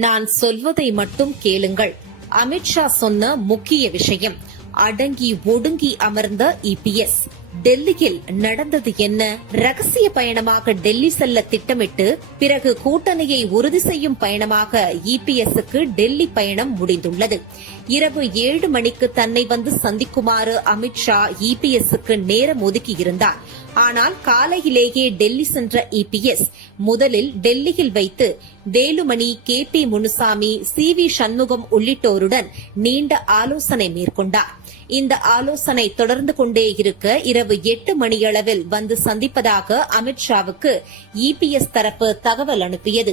நான் சொல்வதை மட்டும் கேளுங்கள். அமித்ஷா சொன்ன முக்கிய விஷயம் அடங்கி ஒடுங்கி அமர்ந்த இபிஎஸ் டெல்லியில் நடந்தது என்ன? ரகசிய பயணமாக டெல்லி செல்ல திட்டமிட்டு பிறகு கூட்டணியை உறுதி செய்யும் பயணமாக இபிஎஸ்க்கு டெல்லி பயணம் முடிந்துள்ளது. இரவு ஏழு மணிக்கு தன்னை வந்து சந்திக்குமாறு அமித்ஷா இபிஎஸ்க்கு நேரம் ஒதுக்கியிருந்தார். ஆனால் காலையிலேயே டெல்லி சென்ற இபிஎஸ் முதலில் டெல்லியில் வைத்து Velumani K P Munusamy C V Shanmugam உள்ளிட்டோருடன் நீண்ட ஆலோசனை மேற்கொண்டார். இந்த ஆலோசனை தொடர்ந்து கொண்டே இருக்க இரவு எட்டு மணியளவில் வந்து சந்திப்பதாக அமித்ஷாவுக்கு இபிஎஸ் தரப்பு தகவல் அனுப்பியது.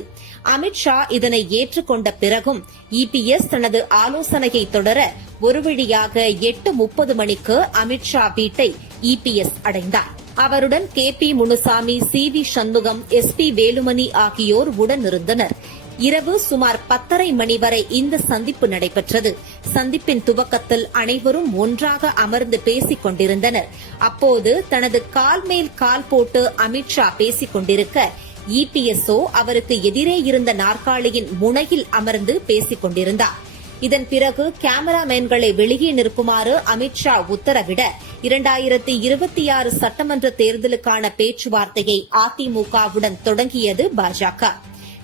அமித்ஷா இதனை ஏற்றுக்கொண்ட பிறகும் இபிஎஸ் தனது ஆலோசனையை தொடர ஒரு வழியாக எட்டு முப்பது மணிக்கு அமித்ஷா வீட்டை இபிஎஸ் அடைந்தார். அவருடன் K P Munusamy C V Shanmugam S P Velumani ஆகியோர் உடனிருந்தனா் இரவு சுமார் பத்தரை மணி வரை இந்த சந்திப்பு நடைபெற்றது. சந்திப்பின் துவக்கத்தில் அனைவரும் ஒன்றாக அமர்ந்து பேசிக் கொண்டிருந்தனர். அப்போது தனது கால் மேல் கால் போட்டு அமித்ஷா பேசிக் கொண்டிருக்க இபிஎஸ்ஓ அவருக்கு எதிரே இருந்த நாற்காலியின் முனையில் அமர்ந்து பேசிக் கொண்டிருந்தார். இதன் பிறகு கேமராமேன்களை வெளியே நிற்குமாறு அமித்ஷா உத்தரவிட இரண்டாயிரத்தி இருபத்தி ஆறு சட்டமன்ற தேர்தலுக்கான பேச்சுவார்த்தையை அதிமுகவுடன் தொடங்கியது பாஜக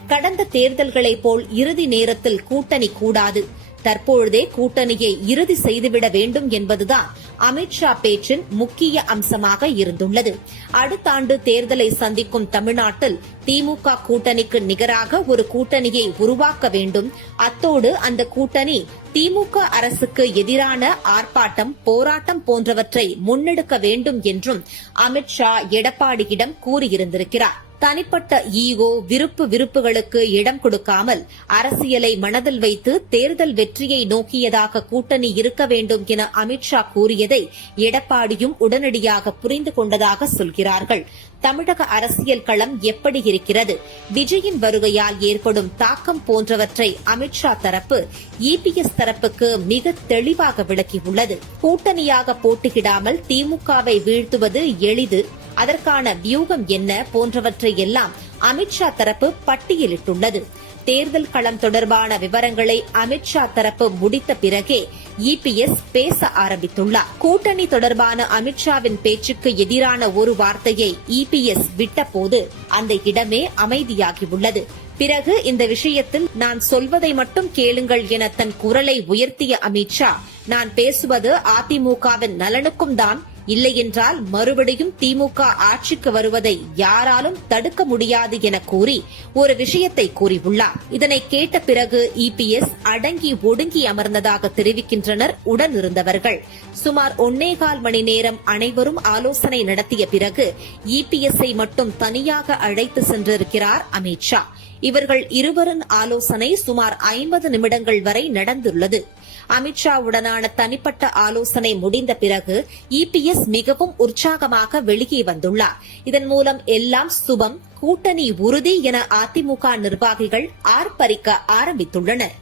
கடந்த தேர்தல்களைப் போல் இறுதி நேரத்தில் கூட்டணி கூடாது. தற்பொழுதே கூட்டணியை இறுதி செய்துவிட வேண்டும் என்பதுதான் அமித்ஷா பேச்சின் முக்கிய அம்சமாக இருந்துள்ளது. அடுத்த ஆண்டு தேர்தலை சந்திக்கும் தமிழ்நாட்டில் திமுக கூட்டணிக்கு நிகராக ஒரு கூட்டணியை உருவாக்க வேண்டும். அத்தோடு அந்த கூட்டணி திமுக அரசுக்கு எதிரான ஆர்ப்பாட்டம் போராட்டம் போன்றவற்றை முன்னெடுக்க வேண்டும் என்றும் அமித்ஷா எடப்பாடியிடம் கூறியிருந்திருக்கிறார். தனிப்பட்ட ஈகோ விருப்பு விருப்புகளுக்கு இடம் கொடுக்காமல் அரசியலை மனதில் வைத்து தேர்தல் வெற்றியை நோக்கியதாக கூட்டணி இருக்க வேண்டும் என அமித்ஷா கூறியதை எடப்பாடியும் உடனடியாக புரிந்து கொண்டதாக சொல்கிறார்கள். தமிழக அரசியல் களம் எப்படி இருக்கிறது? விஜயின் வருகையால் ஏற்படும் தாக்கம் போன்றவற்றை அமித்ஷா தரப்பு இபிஎஸ் தரப்புக்கு மிக தெளிவாக விளக்கியுள்ளது. கூட்டணியாக போட்டியிடாமல் திமுகவை வீழ்த்துவது எளிது அதற்கான வியூகம் என்ன போன்றவற்றை எல்லாம் அமித்ஷா தரப்பு பட்டியலிட்டுள்ளது. தேர்தல் களம் தொடர்பான விவரங்களை அமித்ஷா தரப்பு முடித்த பிறகே இபிஎஸ் பேச ஆரம்பித்துள்ளார். கூட்டணி தொடர்பான அமித்ஷாவின் பேச்சுக்கு எதிரான ஒரு வார்த்தையை இபிஎஸ் விட்டபோது அந்த இடமே அமைதியாகியுள்ளது. பிறகு இந்த விஷயத்தில் நான் சொல்வதை மட்டும் கேளுங்கள் என தன் குரலை உயர்த்திய அமித்ஷா நான் பேசுவது அதிமுகவின் நலனுக்கும் தான் இல்லையென்றால் மறுபடியும் திமுக ஆட்சிக்கு வருவதை யாராலும் தடுக்க முடியாது என கூறி ஒரு விஷயத்தை கூறியுள்ளார். இதனை கேட்ட பிறகு இபிஎஸ் அடங்கி ஒடுங்கி அமர்ந்ததாக தெரிவிக்கின்றனர் உடனிருந்தவர்கள் சுமார் ஒன்னேகால் மணி நேரம் அனைவரும் ஆலோசனை நடத்திய பிறகு இபிஎஸ்ஐ மட்டும் தனியாக அழைத்து சென்றிருக்கிறார் அமித்ஷா இவர்கள் இருவரின் ஆலோசனை சுமார் ஐம்பது நிமிடங்கள் வரை நடந்துள்ளது. அமித்ஷாவுடனான தனிப்பட்ட ஆலோசனை முடிந்த பிறகு இபிஎஸ் மிகவும் உற்சாகமாக வெளியே வந்துள்ளார். இதன் மூலம் எல்லாம் சுபம் கூட்டணி உறுதி என அதிமுக நிர்வாகிகள் ஆர்ப்பரிக்க ஆரம்பித்துள்ளனர்.